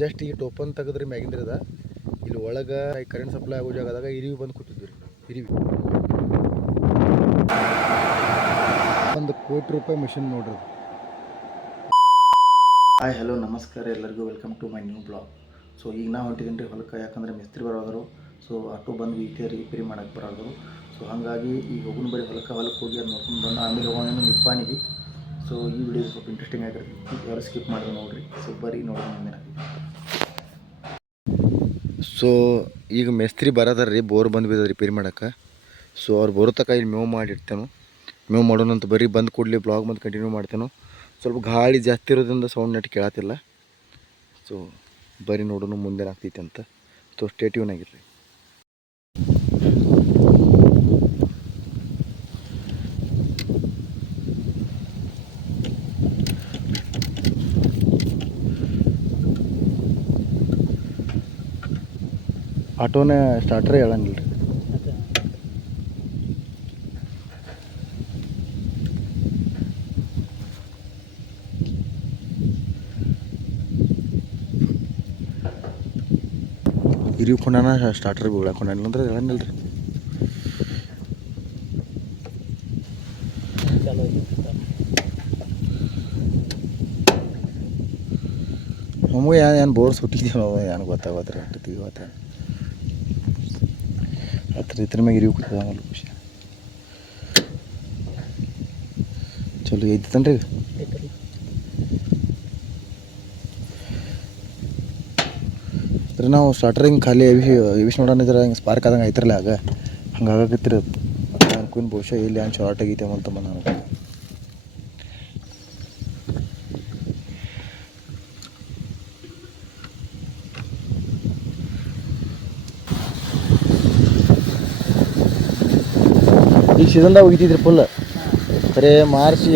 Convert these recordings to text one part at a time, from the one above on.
Just ಈ ಟೋಪನ್ ತೆಗೆದ್ರಿ ಮ್ಯಾಗಿಂದ್ರದ ಇಲ್ಲಿ ಒಳಗೆ ಕರೆಂಟ್ ಸಪ್ಲೈ ಆಗೋ ಜಾಗದಾಗ ಇರಿವಿ ಬಂದು ಕೂತಿದ್ವಿ ರೀ ಇರಿವಿ ಒಂದು ಕೋಟಿ ರೂಪಾಯಿ ಮಿಷಿನ್ ನೋಡ್ರಿ. ಹಾಯ್ ಹಲೋ ನಮಸ್ಕಾರ. ಎಲ್ಲರಿಗೂ welcome to my new blog so ಈಗ ನಾವು ಹೊಂಟಿದ್ದೀನಿ ರೀ ಹೊಲಕ್ಕೆ. ಯಾಕಂದ್ರೆ ಮಿಸ್ತ್ರಿ ಬರೋದರು ಸೊ ಆಟೋ ಬಂದು ವೀಕೆ ರಿಪೇರಿ ಮಾಡಕ್ಕೆ ಬರೋದು ಸೊ ಹಾಗಾಗಿ ಈಗ ಹೋಗಿನ ಬರೀ ಹೊಲಕ್ಕೆ. ಹೊಲಕ್ಕೆ ಹೋಗಿ ಅದು ನೋಡ್ಕೊಂಡು ಬಂದು ಆಮೇಲೆ ಹೋಗೋಣ ನಿಪ್ಪಾನಿಗೆ ಸೊ ಈ ವಿಡಿಯೋ ಸ್ವಲ್ಪ ಇಂಟ್ರೆಸ್ಟಿಂಗ್ ಆಗಿರುತ್ತೆ. ಯಾರು ಸ್ಕಿಪ್ ಮಾಡಿದ್ರು ನೋಡಿರಿ. ಸೊ ಬರೀ ನೋಡೋಣ ಮುಂದಿನ ಸೊ ಈಗ ಮೇಸ್ತ್ರಿ ಬರೋದಾರ ರೀ ಬೋರ್ ಬಂದು ಬಿದ್ದದ ರಿಪೇರಿ ಮಾಡಕ್ಕೆ. ಸೊ ಅವ್ರು ಬರೋ ತಕ ಇಲ್ಲಿ ಮೇವು ಮಾಡಿರ್ತೇನೆ. ಮೇವು ಮಾಡೋಣಂತ ಬರೀ ಬಂದು ಕೂಡಲಿ ಬ್ಲಾಗ್ ಬಂದು ಕಂಟಿನ್ಯೂ ಮಾಡ್ತೇನೆ. ಸ್ವಲ್ಪ ಗಾಳಿ ಜಾಸ್ತಿ ಇರೋದ್ರಿಂದ ಸೌಂಡ್ ನೆಟ್ ಕೇಳತ್ತಿಲ್ಲ ಸೊ ಬರೀ ನೋಡೋಣ ಮುಂದೆ ಅಂತ. ಸೊ ಸ್ಟೇಟ್ಯೂನ್ ಆಗಿರ್ರಿ ಆಟೋನ ಸ್ಟಾರ್ಟ್ರೇ ಹೇಳಂಗಿಲ್ಲ ರೀ ಹಿರಿವು ಕೊಂಡಾನ ಸ್ಟಾರ್ಟರ್ ಬೀಳಾಕೊಂಡಾನಿಲ್ಲ ಅಂದ್ರೆ ಹೇಳಂಗಿಲ್ಲ ರೀ ನಮಗೂ ಏನು ಏನು ಬೋರ್ ಸುಟ್ಟಿದ್ದೀವಿ ನಾವು ಏನು ಗೊತ್ತಾಗೋದ್ರೆ ಅಟ್ಟಿದ್ದೀವಿ ಗೊತ್ತ ಹತ್ರ ಇದ್ರ ಮ್ಯಾಗ ಇರಿವು ಕೂತದ ಆಮೇಲೆ ಖುಷಿ ಚಲೋ ಐತನ್ರಿ ಅಂದ್ರೆ ನಾವು ಸ್ಟಾರ್ಟರ್ ಹಿಂಗೆ ಖಾಲಿ ಎವಿ ಎವಿಸ್ ನೋಡೋಣ ಇದ್ರೆ ಹಿಂಗೆ ಸ್ಪಾರ್ಕ್ ಆದಂಗೆ ಐತ್ರಲ್ಲ ಆಗ. ಹಂಗೆ ಅನ್ಕೊಂಡು ಬಹುಶಃ ಇಲ್ಲಿ ಏನು ಶಾರ್ಟ್ ಆಗೈತೆ ಅಂತ ಬಂದ ಸೀಸನ್ದಾಗ ಹೋಗಿದ್ದಿದ್ರಿ ಫುಲ್ ಬರೇ ಮಾರ್ಚ್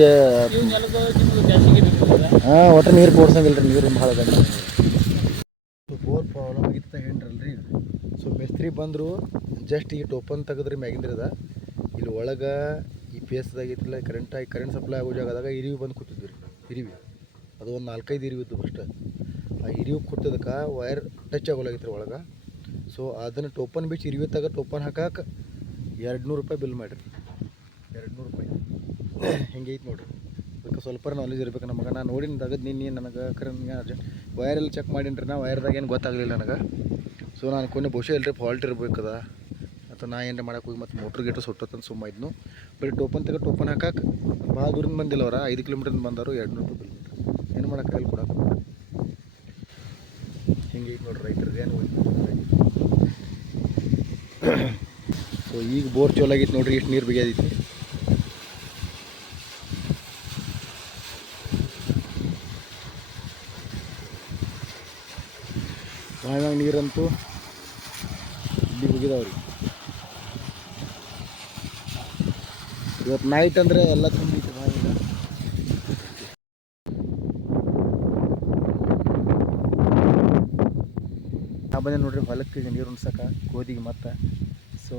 ಹಾಂ ಒಟ್ಟು ನೀರು ಕೊಡ್ಸಂಗಿಲ್ಲ ರೀ ನೀರು ಭಾಳ ಅದ ಬೋರ್ ಪ್ರಾಬ್ಲಮ್ ಆಗಿತ್ತು ಹೇಳ್ರಲ್ರಿ ಸೊ ಮಿಸ್ತ್ರಿ ಬಂದರು ಜಸ್ಟ್ ಈ ಟೋಪನ್ ತೆಗೆದ್ರಿ ಮ್ಯಾಗಿಂದ್ರದ ಇಲ್ಲಿ ಒಳಗೆ ಈ ಪೇಸ್ದಾಗ ಆಗಿತ್ತಿಲ್ಲ ಕರೆಂಟ್ ಆಗಿ ಕರೆಂಟ್ ಸಪ್ಲೈ ಆಗೋ ಜಾಗದಾಗ ಇರಿವಿ ಬಂದು ಕೂತಿದ್ವಿ ರೀ ಇರಿವಿ. ಅದು ಒಂದು ನಾಲ್ಕೈದು ಇರಿವಿ ಇದ್ದು ಫಸ್ಟ್ ಆ ಇರಿವಿ ಕೂತದಕ್ಕೆ ವೈರ್ ಟಚ್ ಆಗೋಲಾಗಿತ್ತು ಒಳಗೆ. ಸೊ ಅದನ್ನು ಟೋಪನ್ ಬಿಚ್ಚಿ ಇರಿವಿ ತಗ ಟೋಪನ್ ಹಾಕಕ್ಕೆ ಎರಡು ನೂರು ರೂಪಾಯಿ ಬಿಲ್ ಮಾಡಿರಿ. ಎರಡು ನೂರು ರೂಪಾಯಿ. ಹಿಂಗೆ ಐತೆ ನೋಡ್ರಿ. ಅದಕ್ಕೆ ಸ್ವಲ್ಪ ನಾಲೆಜ್ ಇರ್ಬೇಕು ನಮಗೆ ನಾನು ನೋಡಿನ ತಗದು ನಿನ್ನೆ ನನಗೆ ಕರೆ ಅರ್ಜೆಂಟ್ ವೈರೆಲ್ಲ ಚೆಕ್ ಮಾಡೀನಿ ರೀ ನಾ ವೈರ್ದಾಗ ಏನು ಗೊತ್ತಾಗಲಿಲ್ಲ ನನಗೆ. ಸೊ ನಾನು ಕೊನೆ ಬಹುಶಃ ಇಲ್ಲರಿ ಫಾಲ್ಟ್ ಇರ್ಬೇಕದ. ಅಥವಾ ನಾ ಏನು ಮಾಡೋಕೆ ಹೋಗಿ ಮತ್ತು ಮೋಟ್ರ್ ಗೇಟು ಸುಟ್ಟತ್ತಂತ ಸುಮ್ಮ ಇದ್ನು. ಬರೀ ಟೋಪನ್ ತೆಗೆ ಟೋಪನ್ ಹಾಕಕ್ಕೆ ಭಾಳ ದೂರಿಂದ ಬಂದಿಲ್ಲ ಅವ್ರ. ಐದು ಕಿಲೋಮೀಟ್ರಿಂದ ಬಂದರು ಎರಡು ನೂರು ರೂಪಾಯಿ ಬಿಲ್ ಏನು ಮಾಡೋಕೆ ಕೈಲಿ ಕೊಡಕ್ಕೆ ಹಿಂಗೆ ಈಗ ನೋಡ್ರಿ ರೈತರಿಗೆ ಏನು ಸೊ ಈಗ ಬೋರ್ ಚೋಲಾಗಿತ್ತು ನೋಡ್ರಿ ಎಷ್ಟು ನೀರು ಬಿಗಿಯದೈತಿ ಬಾವಿಯಾಗ ನೀರಂತೂ ಇಲ್ಲಿ ಹೋಗಿದಾವ್ರಿ ಇವತ್ತು ನೈಟ್ ಅಂದರೆ ಎಲ್ಲ ತುಂಬಿತ್ತು ಬಾವಿಯಾಗ ನಾ ಬಂದೆ ನೋಡ್ರಿ ಹೊಲಕ್ಕೆ ನೀರು ಉಣ್ಸಕ್ಕೆ ಗೋಧಿಗೆ ಮತ್ತೆ. ಸೊ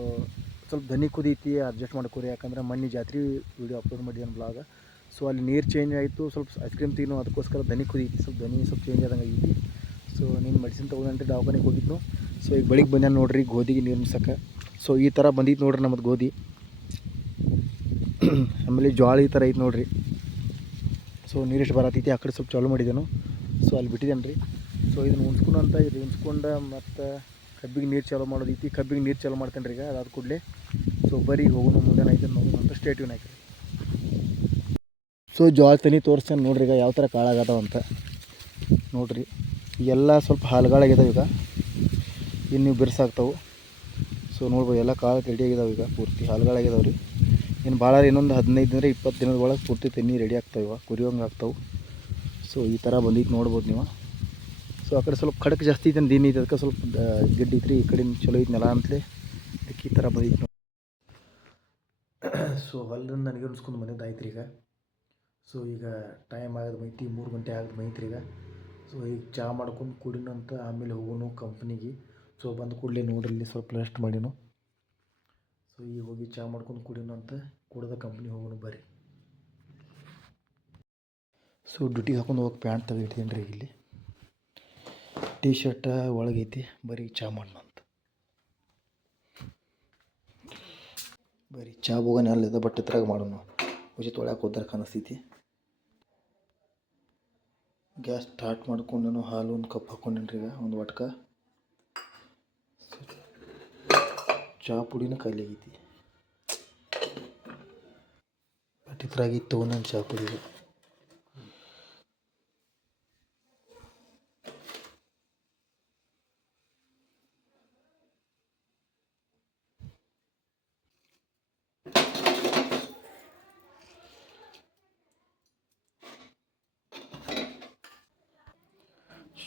ಸ್ವಲ್ಪ ಧನಿ ಕುದೀತಿ ಅಡ್ಜಸ್ಟ್ ಮಾಡ್ಕೋರಿ ಯಾಕಂದ್ರೆ ಮೊನ್ನೆ ಜಾತ್ರೆ ವೀಡಿಯೋ ಅಪ್ಲೋಡ್ ಮಾಡಿದ್ದೇನೆ ಬ್ಲಾಗ ಸೊ ಅಲ್ಲಿ ನೀರು ಚೇಂಜ್ ಆಯಿತು, ಸ್ವಲ್ಪ ಐಸ್ ಕ್ರೀಮ್ ತಿನ್ನು, ಅದಕ್ಕೋಸ್ಕರ ಧನಿ ಕುದೀತಿ, ಸ್ವಲ್ಪ ಧನಿ ಸ್ವಲ್ಪ ಚೇಂಜ್ ಆದಂಗೆ ಐತಿ. ಸೊ ನೀನು ಮೆಡಿಸಿನ್ ತೊಗೊಂಡಂತ ದವಾಖಾನೆಗೆ ಹೋಗಿದ್ನು? ಸೊ ಈಗ ಬೆಳಿಗ್ಗೆ ಬಂದ ನೋಡ್ರಿ ಗೋಧಿಗೆ ನೀರು ಉಣ್ಸಕ್ಕೆ ಸೊ ಈ ಥರ ಬಂದಿತ್ತು ನೋಡ್ರಿ ನಮ್ಮದು ಗೋಧಿ. ಆಮೇಲೆ ಜ್ವಾಳ ಈ ಥರ ಐತೆ ನೋಡ್ರಿ. ಸೊ ನೀರೆಷ್ಟು ಬರತೈತಿ ಆ ಕಡೆ ಸ್ವಲ್ಪ ಚಾಲು ಮಾಡಿದ್ದೇನು ಸೊ ಅಲ್ಲಿ ಬಿಟ್ಟಿದ್ದೇನೆ ರೀ. ಸೊ ಇದನ್ನು ಅಂತ ಇದು ಉಣ್ಸ್ಕೊಂಡು ಮತ್ತು ಕಬ್ಬಿಗೆ ನೀರು ಚಾಲು ಮಾಡೋದೈತಿ. ಕಬ್ಬಿಗೆ ನೀರು ಚಾಲು ಮಾಡ್ತೇನೆ ರೀ ಈಗ. ಅದಾದ ಕೂಡಲೇ. ಸೊ ಬರೀ ಹೋಗೋಣ ಮುಂದೆ ಐತೆ ನೋಡೋಣ ಅಂತ ಸ್ಟೇಟ್ ಯೂನ್ ಆಯ್ತು. ಸೊ ಜೋಳ ತನಿ ತೋರಿಸ್ತೇನೆ ನೋಡ್ರಿ ಈಗ ಯಾವ ಥರ ಕಾಳಾಗದವಂತ ನೋಡ್ರಿ. ಎಲ್ಲ ಸ್ವಲ್ಪ ಹಾಲುಗಳಾಗಿದ್ದಾವೆ ಈಗ. ಇನ್ನು ನೀವು ಬಿರ್ಸಾಗ್ತಾವೆ. ಸೊ ನೋಡ್ಬೋದು, ಎಲ್ಲ ಕಾಳು ರೆಡಿ ಆಗಿದಾವೆ ಈಗ. ಪೂರ್ತಿ ಹಾಲುಗಳಾಗಿದಾವೆ ರೀ. ಇನ್ನು ಭಾಳ ಇನ್ನೊಂದು ಹದಿನೈದು ದಿನ ಇಪ್ಪತ್ತು ದಿನದ ಒಳಗೆ ಪೂರ್ತಿ ತೆನ್ನಿ ರೆಡಿ ಆಗ್ತಾವೆ ಇವಾಗ. ಕುರಿಯೋಂಗೆ ಆಗ್ತಾವೆ. ಸೊ ಈ ಥರ ಬಂದಿದ್ದು ನೋಡ್ಬೋದು ನೀವು. ಸೊ ಆ ಕಡೆ ಸ್ವಲ್ಪ ಖಡಕ್ ಜಾಸ್ತಿ ಐತೆ ದಿನ ಐತೆ. ಅದಕ್ಕೆ ಸ್ವಲ್ಪ ದ- ಗಿಡ್ಡ ಐತ್ರಿ, ಈ ಕಡೆ ಚಲೋ ಐತೆ ಅಂತಲೇ. ಅದಕ್ಕೆ ಈ ಥರ ಬಂದಿತ್ತು ಸೊ ಹೊಲದಿಂದ ನನಗೆ ಅನ್ಸ್ಕೊಂಡು ಆಯ್ತು ಈಗ. ಸೊ ಈಗ ಟೈಮ್ ಆಗೋದು ಮೈತಿ, ಮೂರು ಗಂಟೆ ಆಗದ ಮೈತ್ರಿ ಈಗ. ಸೊ ಈಗ ಚಹಾ ಮಾಡ್ಕೊಂಡು ಕುಡಿನಂತ ಆಮೇಲೆ ಹೋಗೋನು ಕಂಪ್ನಿಗೆ. ಸೊ ಬಂದು ಕೂಡಲೇ ನೋಡ್ರಿ ಇಲ್ಲಿ ಸ್ವಲ್ಪ ರೆಸ್ಟ್ ಮಾಡಿನು. ಸೊ ಈಗ ಹೋಗಿ ಚಹಾ ಮಾಡ್ಕೊಂಡು ಕುಡಿನು ಅಂತ ಕುಡ್ದ ಕಂಪ್ನಿ ಹೋಗೋನು ಬರ್ರಿ. ಸೊ ಡ್ಯೂಟಿ ಹಾಕೊಂಡು ಹೋಗಿ ಪ್ಯಾಂಟ್ ತೆಗೆದಿಟ್ಟಿದ್ದೀನಿ ರೀ ಇಲ್ಲಿ. ಟೀ ಶರ್ಟ ಒಳಗೈತಿ, ಬರೀ ಚಹಾ ಮಾಡೋಣ ಅಂತ ಬರೀ ಚಾ ಬೋಗನೆ ಅಲ್ಲಿದೆ ಬಟ್ ಇದ್ರಾಗ ಮಾಡೋಣ ಉಚಿತ ಒಳಗೆ ಹೋದ್ರೆ ಕಾಣಿಸ್ತೈತಿ. ಗ್ಯಾಸ್ ಸ್ಟಾರ್ಟ್ ಮಾಡ್ಕೊಂಡೇನು ಹಾಲು ಒಂದು ಕಪ್ ಹಾಕ್ಕೊಂಡೇನ್ರಿ ಈಗ, ಒಂದು ಒಟ್ಕ ಚಹಾ ಪುಡಿನ ಖಾಲಿ ಆಗೈತಿ. ಬಟ್ ಇದ್ರಾಗಿತ್ತು ಒಂದೊಂದು ಚಾ ಪುಡಿ.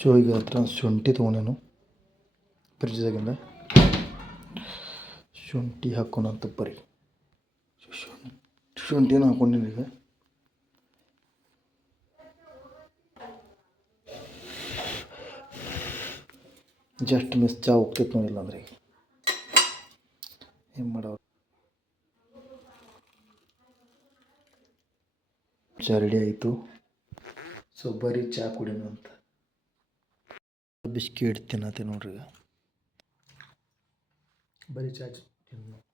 ಸೊ ಈಗ ಹತ್ರ ಶುಂಠಿ ತೊಗೊಂಡೇನು ಫ್ರಿಜ್ದಾಗಿಂದ ಶುಂಠಿ ಹಾಕೋಣಂತ ಬರೀ. ಶುಂ- ಶುಂಠಿನೂ ಹಾಕೊಂಡಿನಿ ಈಗ. ಜಸ್ಟ್ ಮಿಸ್ ಚಾ ಹೋಗ್ತೈತೆ ನೋಡಿಲ್ಲ ಅಂದ್ರೆ ಈಗ. ಏನು ಮಾಡೋ ಚಾ ರೆಡಿ ಆಯಿತು. ಸೊ ಬರೀ ಚಾ ಕುಡಿಯೋಣ ಅಂತ. ಬಿಸ್ಕಿಟ್ ತಿನ್ನತ್ತೆ ನೋಡ್ರಿ ಈಗ. ಬರೀ ಚಾಚ್ ತಿನ್ನು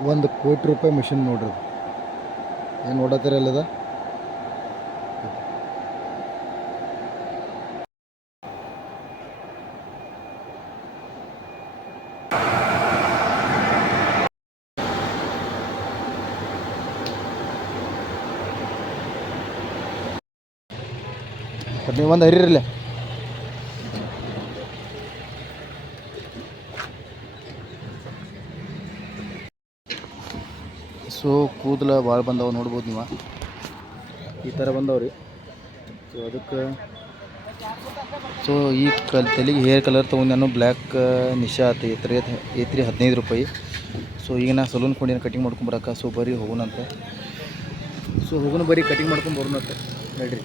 ಒಂದು ಕೋಟಿ ರೂಪಾಯಿ ಮಿಷಿನ್ ನೋಡ್ರಿ ಏನು ನೋಡತ್ತೀರಲ್ಲದ ನೀವು ಒಂದು ಹರಿರಲ್ಲ ಸೊ ಕೂದಲ ಭಾಳ ಬಂದವು ನೋಡ್ಬೋದು ನೀವು? ಈ ಥರ ಬಂದವ್ರಿ. ಸೊ ಅದಕ್ಕೆ ಸೊ ಈ ಕಲ್, ತಲೆಗೆ ಹೇರ್ ಕಲರ್ ತೊಗೊಂಡೇನು ಬ್ಲ್ಯಾಕ್ ನಿಶಾ ಆತ ಏತ್ರಿ ಏತ್ರಿ ಹದಿನೈದು ರೂಪಾಯಿ. ಸೊ ಈಗ ನಾ ಸಲೂನ್ ಕೊಂಡೇನು ಕಟಿಂಗ್ ಮಾಡ್ಕೊಂಬರಕ್ಕ ಸೊ ಬರೀ ಹೋಗೋಣಂತ ಸೊ ಹೋಗೋಣ ಬರೀ ಕಟಿಂಗ್ ಮಾಡ್ಕೊಂಡು ಬರೋಣಂತ ನಡ್ರಿ.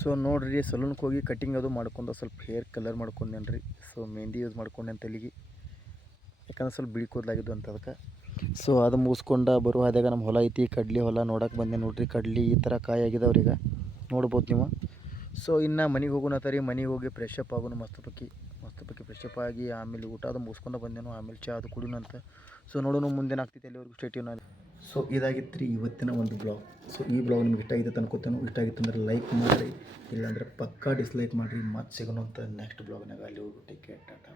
ಸೊ ನೋಡಿರಿ ಸಲೂನ್ಗೆ ಹೋಗಿ ಕಟಿಂಗ್ ಅದು ಮಾಡ್ಕೊಂಡು ಸ್ವಲ್ಪ ಹೇರ್ ಕಲರ್ ಮಾಡ್ಕೊಂಡೇನು ರೀ ಸೊ ಮೆಹಂದಿ ಯೂಸ್ ಅಂತ ತಲೆಗೆ. ಯಾಕಂದ್ರೆ ಸ್ವಲ್ಪ ಬಿಳಿ ಕೂದಲಾಗಿದ್ದು ಅಂತ ಅದಕ್ಕೆ. ಸೊ ಅದು ಮುಗಿಸ್ಕೊಂಡು ಬರುವ ಹಾದ್ಯಾಗ ನಮ್ಮ ಹೊಲ ಐತಿ, ಕಡ್ಲಿ ಹೊಲ ನೋಡಕ್ಕೆ ಬಂದೆ ನೋಡ್ರಿ. ಕಡ್ಲಿ ಈ ಥರ ಕಾಯಿ ಆಗಿದೆ ಈಗ. ನೋಡ್ಬೋದು ನೀವು. ಸೊ ಇನ್ನು ಮನೆಗೆ ತರಿ ಮನೆಗೆ ಹೋಗಿ ಫ್ರೆಶ್ ಅಪ್ ಆಗೋಣ ಮಸ್ತ್ ಪಕ್ಕಿ ಮಸ್ತ್ ಪಕ್ಕಿ ಫ್ರೆಶ್ ಅಪ್ ಆಗಿ, ಆಮೇಲೆ ಊಟ ಅದು ಮುಗಿಸ್ಕೊಂಡು ಬಂದೇನು, ಆಮೇಲೆ ಚಾ ಅದು ಕುಡಿಯೋಣ ಅಂತ ಸೊ ನೋಡೋಣ ಮುಂದೇನು ಆಗ್ತೈತೆ ಅಲ್ಲಿವರೆಗೂ ಸ್ಟೇಟ್ಯೂನ್ ಸೊ ಇದಾಗಿತ್ತು ರೀ ಇವತ್ತಿನ ಒಂದು ಬ್ಲಾಗ್. ಸೊ ಈ ಬ್ಲಾಗ್ ನಿಮ್ಗೆ ಇಷ್ಟ ಆಗಿದೆ ಅನ್ಕೋತೇನೆ. ಇಷ್ಟ ಆಗಿತ್ತು ಅಂದರೆ ಲೈಕ್ ಮಾಡಿರಿ. ಇಲ್ಲಾಂದರೆ ಪಕ್ಕಾ ಡಿಸ್ಲೈಕ್ ಮಾಡಿರಿ. ಮತ್ತೆ ಸಿಗೋಣ ಅಂತ ನೆಕ್ಸ್ಟ್ ಬ್ಲಾಗ್ನಾಗ. ಅಲ್ಲಿ ಹೋಗಿ ಟಿಕೆಟ್ ಕೇರ್ ಟಾಟಾ